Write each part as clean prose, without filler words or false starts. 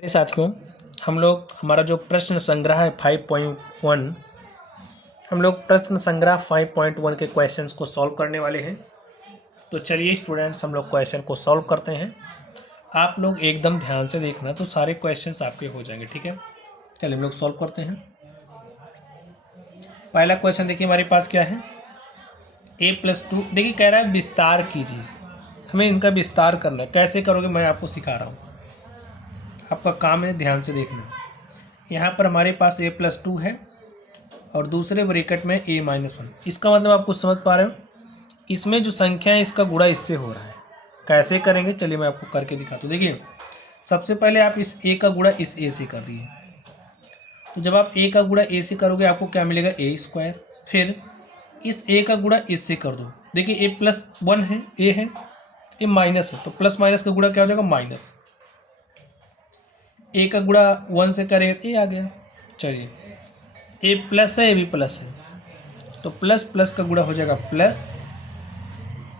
मेरे साथियों, हम लोग हमारा जो प्रश्न संग्रह है 5.1, हम लोग प्रश्न संग्रह 5.1 के क्वेश्चंस को सॉल्व करने वाले हैं। तो चलिए स्टूडेंट्स, हम लोग क्वेश्चन को सॉल्व करते हैं। आप लोग एकदम ध्यान से देखना, तो सारे क्वेश्चंस आपके हो जाएंगे। ठीक है, चलिए हम लोग सॉल्व करते हैं। पहला क्वेश्चन देखिए हमारे पास क्या है, a+2। देखिए कह रहा है विस्तार कीजिए, हमें इनका विस्तार करना है। कैसे करोगे मैं आपको सिखा रहा हूँ, आपका काम है ध्यान से देखना। यहाँ पर हमारे पास a+2 है और दूसरे ब्रैकेट में a-1। इसका मतलब आप कुछ समझ पा रहे हो, इसमें जो संख्या है इसका गुणा इससे हो रहा है। कैसे करेंगे चलिए मैं आपको करके दिखाता हूँ। देखिए सबसे पहले आप इस a का गुणा इस a से कर दिए, तो जब आप a का गुणा a से करोगे आपको क्या मिलेगा, a²। फिर इस a का गुणा इससे कर दो। देखिए a+1 है, a है, a माइनस है, तो प्लस माइनस का गुणा क्या हो जाएगा, माइनस। a का गुणा 1 से करेंगे तो a आ गया। चलिए a प्लस है, a भी प्लस है, तो प्लस प्लस का गुणा हो जाएगा प्लस।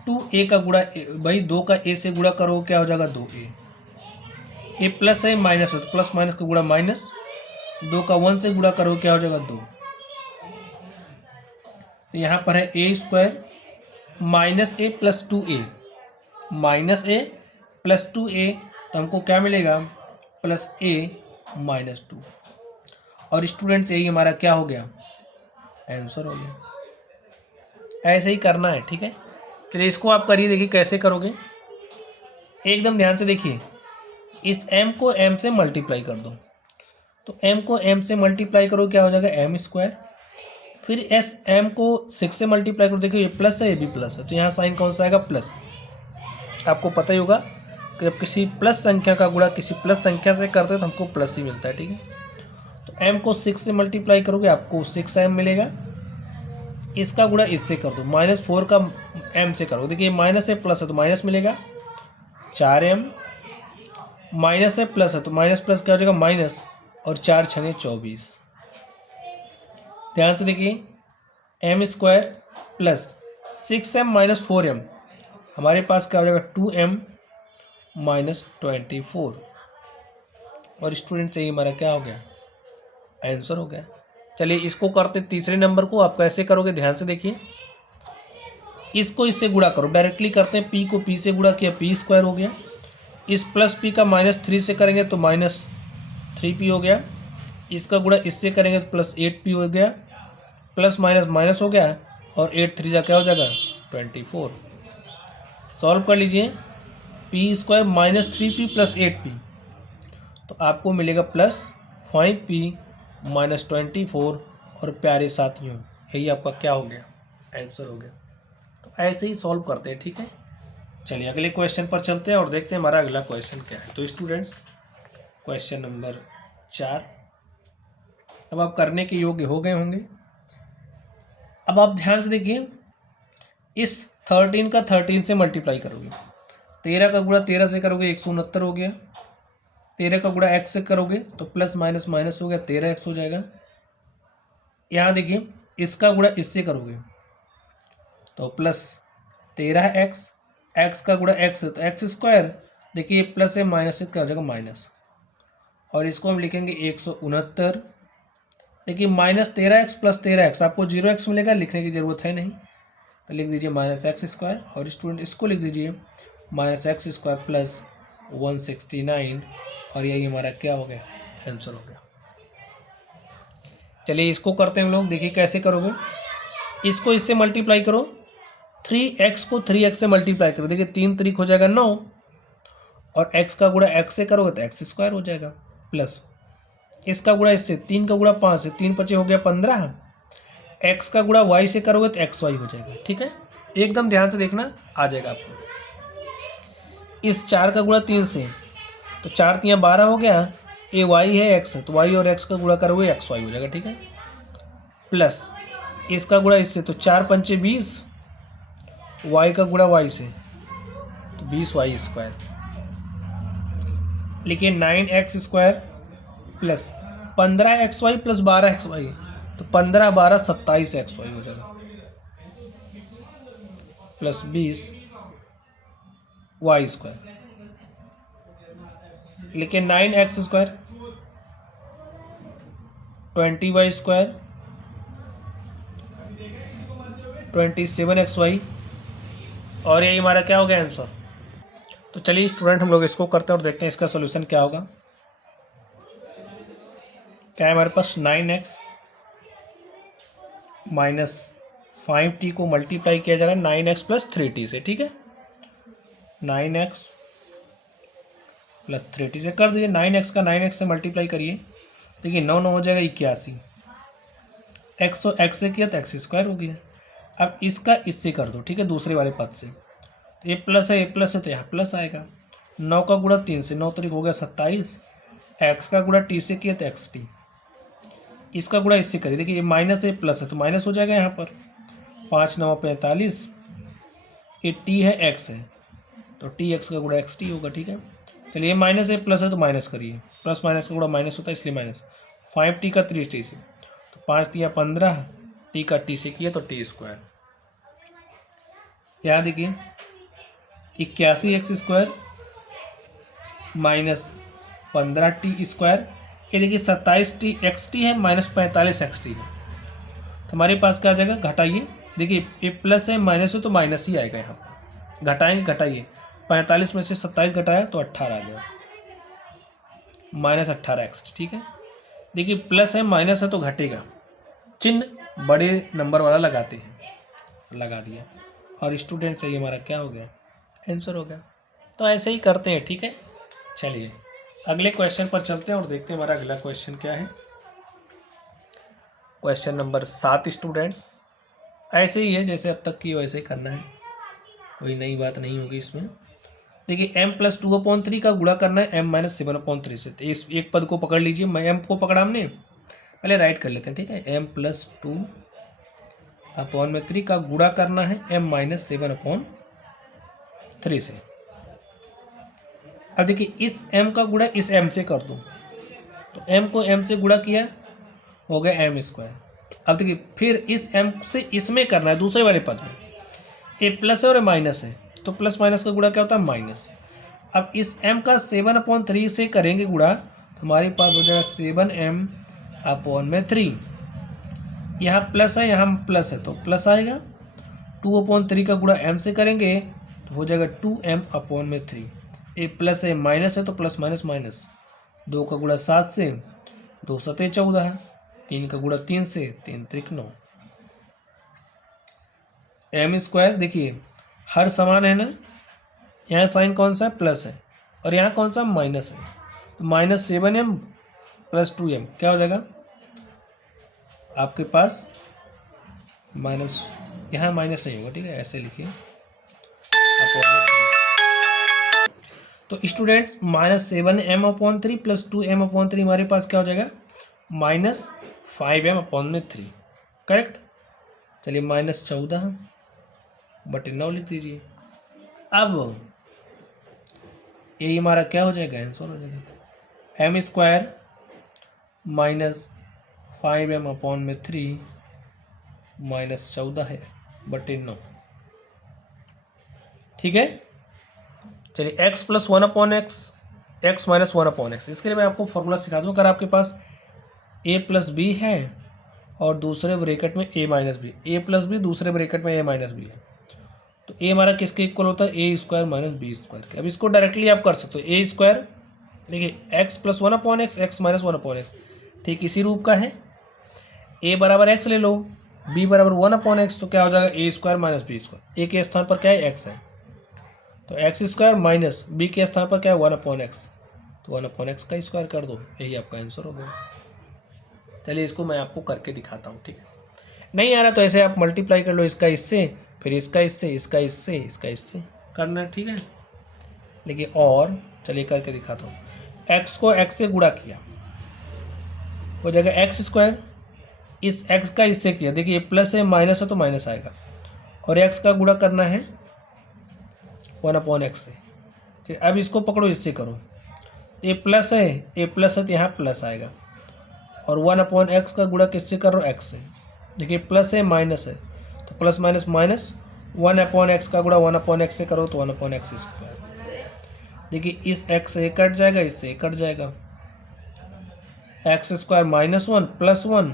2a का गुणा भाई 2 का a से गुणा करो क्या हो जाएगा, 2a। a प्लस है, माइनस है, तो प्लस माइनस का गुणा माइनस। 2 का 1 से गुणा करो क्या हो जाएगा, 2। तो यहाँ पर है a² minus a plus 2a, minus a plus 2a, तो हमको क्या मिलेगा, प्लस a माइनस 2। और स्टूडेंट्स यही हमारा क्या हो गया, आंसर हो गया। ऐसे ही करना है, ठीक है। चलिए इसको आप करिए, देखिए कैसे करोगे, एकदम ध्यान से देखिए। इस m को m से मल्टीप्लाई कर दो, तो m को m से मल्टीप्लाई करो क्या हो जाएगा, m²। फिर m को 6 से मल्टीप्लाई करो, देखिए ये प्लस है ये भी प्लस है, तो यहाँ साइन कौन सा आएगा, प्लस। आपको पता ही होगा कि जब किसी प्लस संख्या का गुणा किसी प्लस संख्या से करते हैं तो हमको प्लस ही मिलता है, ठीक है। तो m को 6 से मल्टीप्लाई करोगे आपको 6m मिलेगा। इसका गुणा इससे कर दो, -4 का m से करो, देखिए माइनस है प्लस है तो माइनस मिलेगा 4m, माइनस है प्लस है तो माइनस प्लस क्या हो जाएगा, माइनस, और 4 छंगे 24। ध्यान से देखिए, m² plus 6m minus 4m, हमारे पास क्या हो जाएगा 2m माइनस 24। और स्टूडेंट चाहिए हमारा क्या हो गया, आंसर हो गया। चलिए इसको करते तीसरे नंबर को। आप कैसे करोगे ध्यान से देखिए, इसको इससे गुणा करो, डायरेक्टली करते हैं। p को p से गुणा किया, p² हो गया। इस प्लस p का -3 से करेंगे तो -3p हो गया। इसका गुणा इससे करेंगे तो +8p हो गया, प्लस माइनस माइनस हो गया, और 8 3 क्या हो जाएगा, 24। सॉल्व कर लीजिए, p² -3p प्लस 8p, तो आपको मिलेगा +5p माइनस 24। और प्यारे साथियों यही आपका क्या हो गया, आंसर हो गया। तो ऐसे ही सॉल्व करते हैं, ठीक है। चलिए अगले क्वेश्चन पर चलते हैं और देखते हैं हमारा अगला क्वेश्चन क्या है। तो स्टूडेंट्स क्वेश्चन नंबर 4 अब आप करने के योग्य हो गए होंगे। अब आप ध्यान से देखिए, इस 13 का 13 से मल्टीप्लाई करोगे, 13 का गुणा 13 से करोगे 169 हो गया। 13 का गुणा x से करोगे तो प्लस माइनस माइनस हो गया, 13x हो जाएगा। यहाँ देखिए इसका गुणा इससे करोगे तो प्लस 13x, x का गुणा x तो x², देखिए प्लस है माइनस से क्या हो जाएगा, माइनस। और इसको हम लिखेंगे 169। देखिए -13x प्लस 13x, आपको 0x मिलेगा, लिखने की ज़रूरत है नहीं, तो लिख दीजिए -x²। और स्टूडेंट इसको लिख दीजिए -x² प्लस 169। और यही हमारा क्या हो गया, आंसर हो गया। चलिए इसको करते हैं हम लोग, देखिए कैसे करोगे। इसको इससे मल्टीप्लाई करो, 3x को 3x से मल्टीप्लाई करो, देखिए 3 3 हो जाएगा 9, और x का गुणा x से करोगे तो x² हो जाएगा, प्लस इसका गुणा इससे, 3 का गुणा 5 से, 3 5 हो गया 15। x का गुणा y से करोगे तो xy हो जाएगा, ठीक है। एकदम ध्यान से देखना, आ जाएगा आपको। इस 4 का गुणा 3 से, तो 4 3 12 हो गया, ये y है x है, तो y और x का गुणा करोगे xy हो जाएगा, ठीक है। प्लस इसका गुणा इससे, तो 4 5 20, y का गुणा y से तो 20y², लिखिए 9x² plus 15xy plus 12xy, तो 15 12 27xy हो जाएगा, प्लस 20y²। लिखे 9x² 20y² 27xy, और यही हमारा क्या हो गया आंसर। तो चलिए स्टूडेंट हम लोग इसको करते हैं और देखते हैं इसका सोल्यूशन क्या होगा। क्या है हमारे पास 9x माइनस 5t को मल्टीप्लाई किया जा रहा है 9x प्लस 3t से, ठीक है। 9x प्लस 3t से कर दीजिए, 9x का 9x से मल्टीप्लाई करिए, देखिए 9 9 हो जाएगा 81, x तो x से किया तो x² हो गया। अब इसका इससे कर दो, ठीक है, दूसरे वाले पद से, तो ये प्लस है, ये प्लस है तो यहाँ प्लस आएगा। 9 का गुणा 3 से, 9 तरीक हो गया 27, x का गुणा t से किया तो xt, इसका गुणा इससे करिए, देखिए ये माइनस है प्लस है तो माइनस हो जाएगा यहाँ पर, 5 9 45, ये t है x है तो t x का गुणा xt होगा, ठीक है। चलिए ये माइनस है प्लस है तो माइनस करिए, प्लस माइनस का गुणा माइनस होता है इसलिए माइनस, 5t का 3t से, तो 5 तिया 15, t का t से किया तो t², यहाँ देखिए 81x² माइनस 15t², ये देखिए 27t xt है माइनस 45xt है, तो हमारे पास क्या आ जाएगा, घटाइए, देखिए ये प्लस है माइनस है तो माइनस ही आएगा यहाँ पर, घटाएंगे, घटाइए, 45 में से 27 घटाया तो 18 आ गया, माइनस 18x, ठीक है। देखिए प्लस है माइनस है तो घटेगा, चिन्ह बड़े नंबर वाला लगाते हैं, लगा दिया, और स्टूडेंट चाहिए हमारा क्या हो गया, आंसर हो गया। तो ऐसे ही करते हैं, ठीक है। चलिए अगले क्वेश्चन पर चलते हैं और देखते हैं हमारा अगला क्वेश्चन क्या है। क्वेश्चन नंबर 7 स्टूडेंट्स, ऐसे ही है जैसे अब तक की वैसे ही करना है, कोई नई बात नहीं होगी इसमें। देखिए m प्लस 2/3 का गुणा करना है m माइनस 7/3 से, तो इस एक पद को पकड़ लीजिए, मैं m को पकड़ा हमने, पहले राइट कर लेते हैं, ठीक है। m प्लस 2/3 का गुणा करना है m माइनस 7/3 से। अब देखिए इस m का गुणा इस m से कर दो, तो m को m से गुणा किया हो गया m²। अब देखिए फिर इस m से इसमें करना है दूसरे वाले पद में, ए प्लस है और माइनस है, तो प्लस माइनस का गुणा क्या होता है, माइनस। अब इस m का 7/3 से करेंगे गुणा, तो हमारे पास हो जाएगा 7m/3, यहाँ प्लस है यहाँ प्लस है तो प्लस आएगा, 2/3 का गुणा m से करेंगे तो हो जाएगा 2m/3, ए प्लस है माइनस है तो प्लस माइनस माइनस, 2 का गुणा 7 से, 2 7 14 है, 3 का गुणा 3 से, 3 3 9, m²। देखिए हर समान है ना, यहाँ साइन कौन सा है, प्लस है, और यहाँ कौन सा माइनस है, तो माइनस 7m प्लस 2m क्या हो जाएगा आपके पास, माइनस, यहाँ माइनस नहीं होगा, ठीक है, ऐसे लिखिए। तो student minus 7m/3 plus 2m/3 हमारे पास क्या हो जाएगा, माइनस 5m/3, करेक्ट। चलिए माइनस 14/9 लिख दीजिए। अब यही हमारा क्या हो जाएगा, आंसर हो जाएगा m² माइनस 5m/3 माइनस 14/9, ठीक है। चलिए x plus 1/x, x minus 1/x, इसके लिए मैं आपको फॉर्मूला सिखा दूँ। अगर आपके पास a प्लस बी है और दूसरे ब्रैकेट में a minus b, a plus b दूसरे ब्रैकेट में a माइनस बी है, तो a हमारा किसके इक्वल होता है, a² माइनस b²। अब इसको डायरेक्टली आप कर सकते हो, a², देखिए x plus 1/x, x minus 1/x, ठीक इसी रूप का है, a बराबर x ले लो, b बराबर 1/x, तो क्या हो जाएगा a² माइनस b², a के स्थान पर क्या है x है, तो x² माइनस b के स्थान पर क्या है 1/x, तो 1/x का स्क्वायर कर दो, यही आपका आंसर हो गया। चलिए इसको मैं आपको करके दिखाता हूँ, ठीक है। नहीं आ रहा तो ऐसे आप मल्टीप्लाई कर लो, इसका इससे, फिर इसका इससे, इसका इससे, इसका इससे करना है, ठीक है। लेकिन और चलिए करके दिखाता हूँ, x को x से गुणा किया हो जाएगा x², इस x का इससे किया, देखिए प्लस है माइनस है तो माइनस आएगा, और x का गुणा करना है 1/x से, ठीक। अब इसको पकड़ो, इससे करो, ये प्लस है, ये प्लस है तो यहाँ प्लस आएगा, और 1/x का गुणा किससे कर रहे हो, x से, देखिए प्लस है माइनस है तो प्लस माइनस माइनस, 1/x का गुणा 1/x से करो तो 1/x²। देखिए इस x से कट जाएगा, इससे कट जाएगा, x square minus one plus one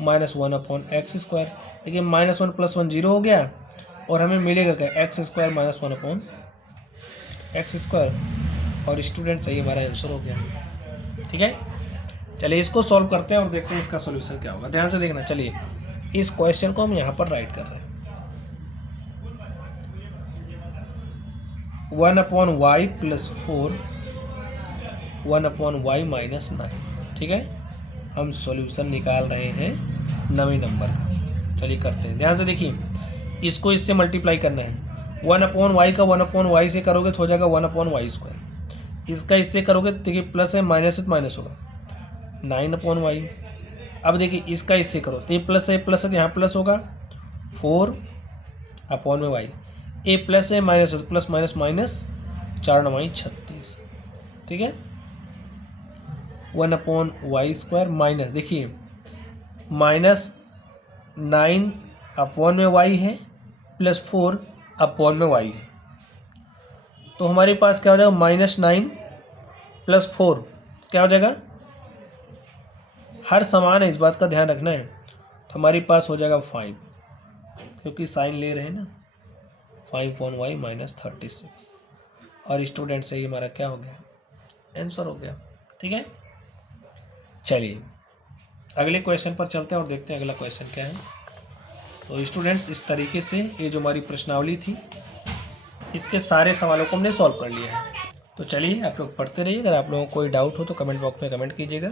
minus one upon x square. देखिए minus one plus one zero हो गया और हमें मिलेगा क्या, x square minus one upon x square. और स्टूडेंट सही हमारा आंसर हो गया। ठीक है, चलिए इसको सॉल्व करते हैं और देखते हैं इसका सॉल्यूशन क्या होगा। ध्यान से देखना। चलिए इस क्वेश्चन को हम यहाँ पर राइट कर रहे हैं, 1/y प्लस 4 1/y माइनस 9। ठीक है, हम सॉल्यूशन निकाल रहे हैं 9वें नंबर का। चलिए करते हैं, ध्यान से देखिए। इसको इससे मल्टीप्लाई करना है, 1/y का 1/y से करोगे तो हो जाएगा 1/y स्क्वायर। इसका इससे करोगे तो देखिए प्लस है, माइनस है तो माइनस होगा, 9/y। अब देखिए इसका इससे करो तो ये प्लस है तो यहाँ प्लस होगा, 4/y। ए प्लस है माइनस है तो प्लस माइनस माइनस, 4×9 36। ठीक है, 1/y स्क्वायर माइनस, देखिए माइनस 9/y है प्लस 4/y है, तो हमारे पास क्या हो जाएगा, -9 + 4 क्या हो जाएगा, हर समान है, इस बात का ध्यान रखना है। तो हमारे पास हो जाएगा 5, क्योंकि साइन ले रहे हैं ना, 5/y माइनस 36। और स्टूडेंट से ही हमारा क्या हो गया, आंसर हो गया। ठीक है, चलिए अगले क्वेश्चन पर चलते हैं और देखते हैं अगला क्वेश्चन क्या है। तो स्टूडेंट्स इस तरीके से ये जो हमारी प्रश्नावली थी, इसके सारे सवालों को हमने सॉल्व कर लिया है। तो चलिए आप लोग पढ़ते रहिए। अगर आप लोगों को कोई डाउट हो तो कमेंट बॉक्स में कमेंट कीजिएगा।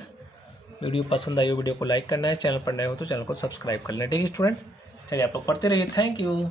वीडियो पसंद आई हो, वीडियो को लाइक करना है, चैनल पर नए हो तो चैनल को सब्सक्राइब कर लेना। ठीक है स्टूडेंट, चलिए आप लोग पढ़ते रहिए। Thank you.